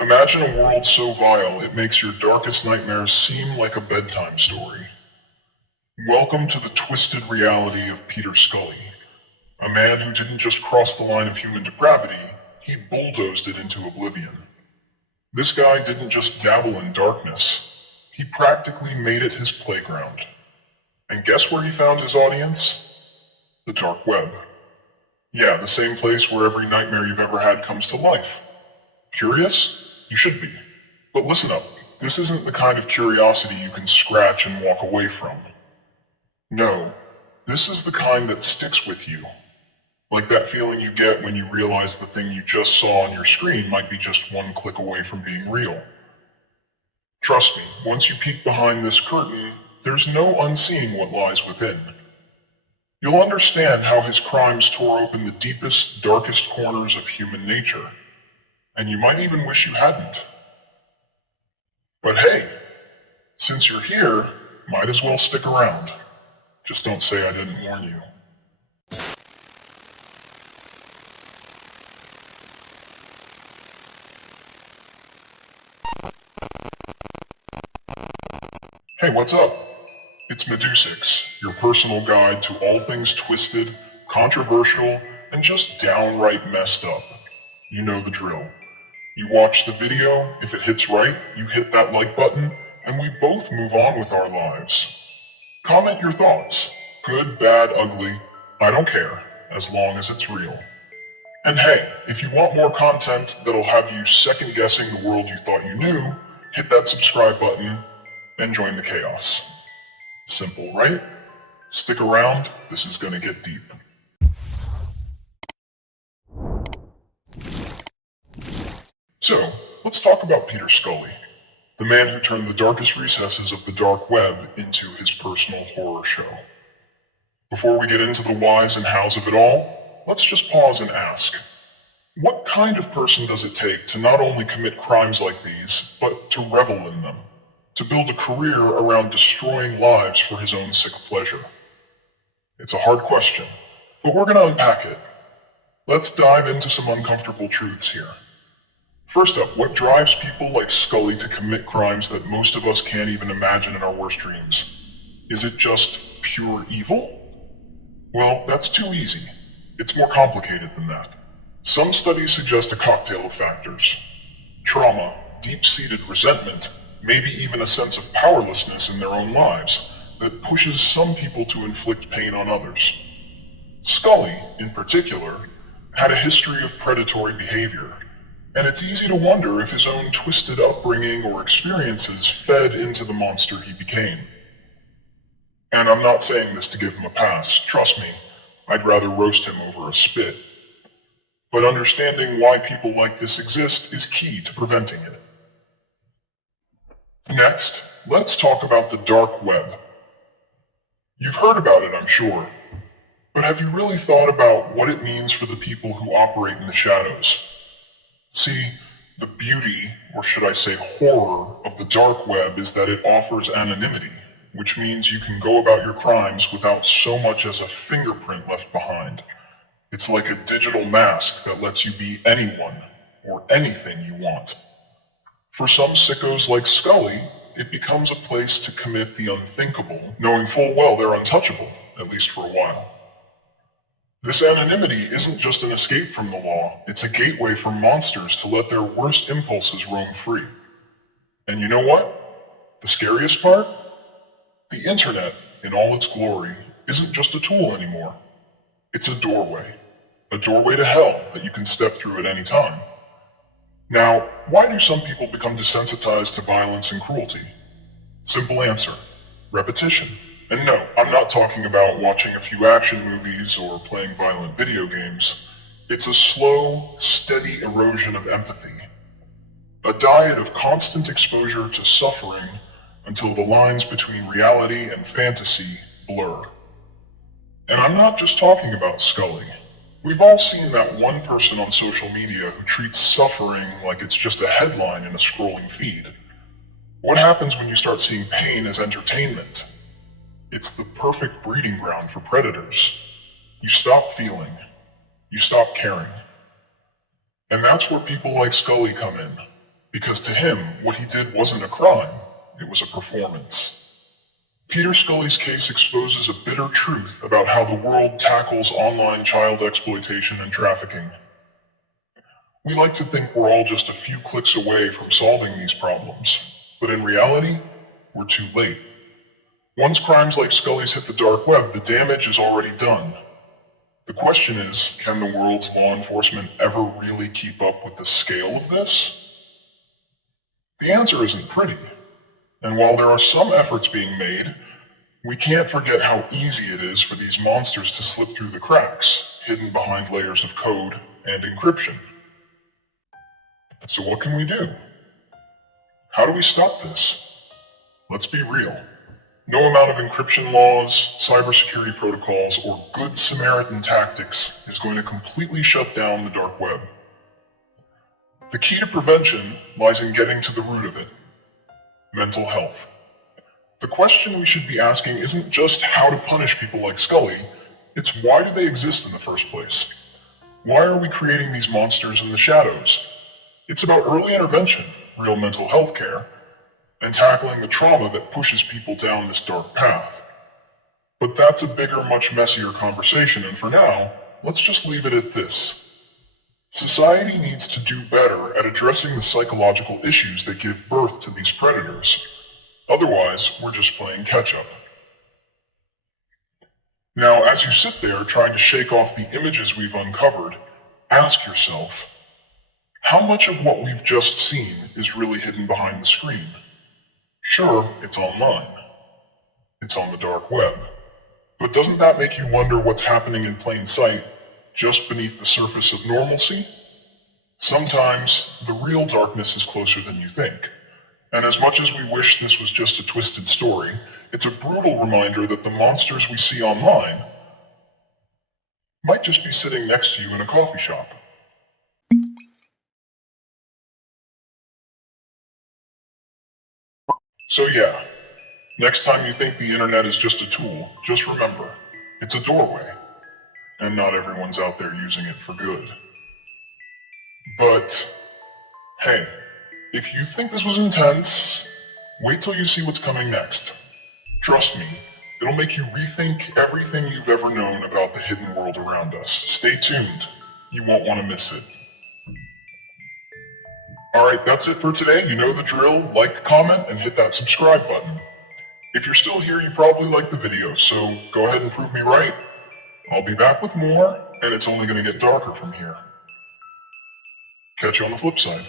Imagine a world so vile it makes your darkest nightmares seem like a bedtime story. Welcome to the twisted reality of Peter Scully, a man who didn't just cross the line of human depravity, he bulldozed it into oblivion. This guy didn't just dabble in darkness, he practically made it his playground. And guess where he found his audience? The dark web. Yeah, the same place where every nightmare you've ever had comes to life. Curious? You should be. But listen up, this isn't the kind of curiosity you can scratch and walk away from. No, this is the kind that sticks with you. Like that feeling you get when you realize the thing you just saw on your screen might be just one click away from being real. Trust me, once you peek behind this curtain, there's no unseeing what lies within. You'll understand how his crimes tore open the deepest, darkest corners of human nature. And you might even wish you hadn't. But hey, since you're here, might as well stick around. Just don't say I didn't warn you. Hey, what's up? It's Medusix, your personal guide to all things twisted, controversial, and just downright messed up. You know the drill. You watch the video, if it hits right, you hit that like button, and we both move on with our lives. Comment your thoughts. Good, bad, ugly, I don't care, as long as it's real. And hey, if you want more content that'll have you second guessing the world you thought you knew, hit that subscribe button and join the chaos. Simple, right? Stick around, this is gonna get deep. So, let's talk about Peter Scully, the man who turned the darkest recesses of the dark web into his personal horror show. Before we get into the whys and hows of it all, let's just pause and ask, what kind of person does it take to not only commit crimes like these, but to revel in them, to build a career around destroying lives for his own sick pleasure? It's a hard question, but we're going to unpack it. Let's dive into some uncomfortable truths here. First up, what drives people like Scully to commit crimes that most of us can't even imagine in our worst dreams? Is it just pure evil? Well, that's too easy. It's more complicated than that. Some studies suggest a cocktail of factors. Trauma, deep-seated resentment, maybe even a sense of powerlessness in their own lives that pushes some people to inflict pain on others. Scully, in particular, had a history of predatory behavior. And it's easy to wonder if his own twisted upbringing or experiences fed into the monster he became. And I'm not saying this to give him a pass, trust me, I'd rather roast him over a spit. But understanding why people like this exist is key to preventing it. Next, let's talk about the dark web. You've heard about it, I'm sure, but have you really thought about what it means for the people who operate in the shadows? See, the beauty, or should I say horror, of the dark web is that it offers anonymity, which means you can go about your crimes without so much as a fingerprint left behind. It's like a digital mask that lets you be anyone, or anything you want. For some sickos like Scully, it becomes a place to commit the unthinkable, knowing full well they're untouchable, at least for a while. This anonymity isn't just an escape from the law, it's a gateway for monsters to let their worst impulses roam free. And you know what? The scariest part? The internet, in all its glory, isn't just a tool anymore. It's a doorway to hell that you can step through at any time. Now, why do some people become desensitized to violence and cruelty? Simple answer: repetition. And no, I'm not talking about watching a few action movies or playing violent video games. It's a slow, steady erosion of empathy. A diet of constant exposure to suffering until the lines between reality and fantasy blur. And I'm not just talking about Scully. We've all seen that one person on social media who treats suffering like it's just a headline in a scrolling feed. What happens when you start seeing pain as entertainment? It's the perfect breeding ground for predators. You stop feeling. You stop caring. And that's where people like Scully come in. Because to him, what he did wasn't a crime, it was a performance. Peter Scully's case exposes a bitter truth about how the world tackles online child exploitation and trafficking. We like to think we're all just a few clicks away from solving these problems, but in reality, we're too late. Once crimes like Scully's hit the dark web, the damage is already done. The question is, can the world's law enforcement ever really keep up with the scale of this? The answer isn't pretty, and while there are some efforts being made, we can't forget how easy it is for these monsters to slip through the cracks, hidden behind layers of code and encryption. So what can we do? How do we stop this? Let's be real. No amount of encryption laws, cybersecurity protocols, or good Samaritan tactics is going to completely shut down the dark web. The key to prevention lies in getting to the root of it: mental health. The question we should be asking isn't just how to punish people like Scully, it's why do they exist in the first place? Why are we creating these monsters in the shadows? It's about early intervention, real mental health care, and tackling the trauma that pushes people down this dark path. But that's a bigger, much messier conversation, and for now, let's just leave it at this. Society needs to do better at addressing the psychological issues that give birth to these predators. Otherwise, we're just playing catch-up. Now, as you sit there trying to shake off the images we've uncovered, ask yourself, how much of what we've just seen is really hidden behind the screen? Sure, it's online. It's on the dark web. But doesn't that make you wonder what's happening in plain sight, just beneath the surface of normalcy? Sometimes, the real darkness is closer than you think. And as much as we wish this was just a twisted story, it's a brutal reminder that the monsters we see online might just be sitting next to you in a coffee shop. So yeah, next time you think the internet is just a tool, just remember, it's a doorway, and not everyone's out there using it for good. But, hey, if you think this was intense, wait till you see what's coming next. Trust me, it'll make you rethink everything you've ever known about the hidden world around us. Stay tuned, you won't want to miss it. Alright, that's it for today. You know the drill. Like, comment, and hit that subscribe button. If you're still here, you probably liked the video, so go ahead and prove me right. I'll be back with more, and it's only going to get darker from here. Catch you on the flip side.